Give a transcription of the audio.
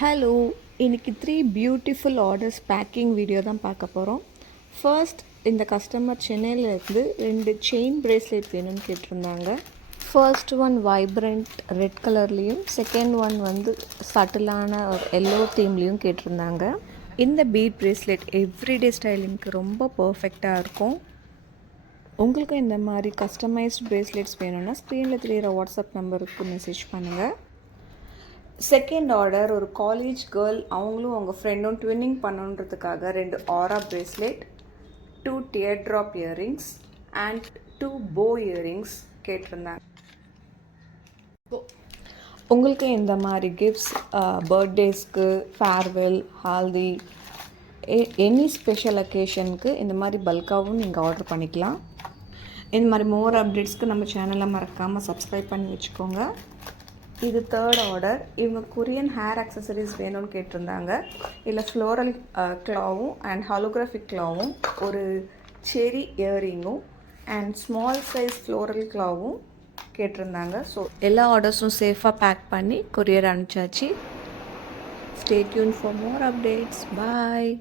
Hello, இன்னைக்கு 3 beautiful orders packing video தான் பார்க்க போகிறோம். ஃபர்ஸ்ட், இந்த கஸ்டமர் சென்னையிலேருந்து 2 செயின் பிரேஸ்லெட் வேணும்னு கேட்டிருந்தாங்க. ஃபர்ஸ்ட் ஒன் வைப்ரண்ட் ரெட் கலர்லேயும், செகண்ட் ஒன் வந்து சட்டிலான எல்லோ தீம்லேயும் கேட்டிருந்தாங்க. இந்த பீட் பிரேஸ்லெட் எவ்ரிடே ஸ்டைலிங்க்கு ரொம்ப பர்ஃபெக்டாக இருக்கும். உங்களுக்கும் இந்த மாதிரி கஸ்டமைஸ்ட் பிரேஸ்லெட்ஸ் வேணும்னா ஸ்க்ரீனில் தெரிகிற வாட்ஸ்அப் நம்பருக்கு மெசேஜ் பண்ணுங்கள். செகண்ட் ஆர்டர் ஒரு காலேஜ் கேர்ள், அவங்களும் அவங்க ஃப்ரெண்டும் ட்வின்னிங் பண்ணுன்றதுக்காக 2 ஆரா bracelet, 2 dear drop earrings and 2 போ இயரிங்ஸ் கேட்டிருந்தாங்க. உங்களுக்கு இந்த மாதிரி gifts பர்த்டேஸ்க்கு, farewell, haldi, any special அக்கேஷனுக்கு இந்த மாதிரி பல்காகவும் நீங்கள் ஆர்டர் பண்ணிக்கலாம். இந்த மாதிரி மோர் அப்டேட்ஸ்க்கு நம்ம சேனலை மறக்காமல் சப்ஸ்கிரைப் பண்ணி வச்சுக்கோங்க. இது தேர்ட் ஆர்டர். இவங்க கொரியன் ஹேர் அக்சசரிஸ் வேணும்னு கேட்டிருந்தாங்க. இதில் ஃப்ளோரல் க்ளாவும் அண்ட் ஹாலோகிராஃபிக் க்ளாவும், ஒரு செரி இயரிங்கும் அண்ட் ஸ்மால் சைஸ் ஃப்ளோரல் க்ளாவும் கேட்டிருந்தாங்க. ஸோ எல்லா ஆர்டர்ஸும் சேஃபாக பேக் பண்ணி கொரியர் அனுப்பிச்சாச்சு. Stay tuned for more updates. Bye.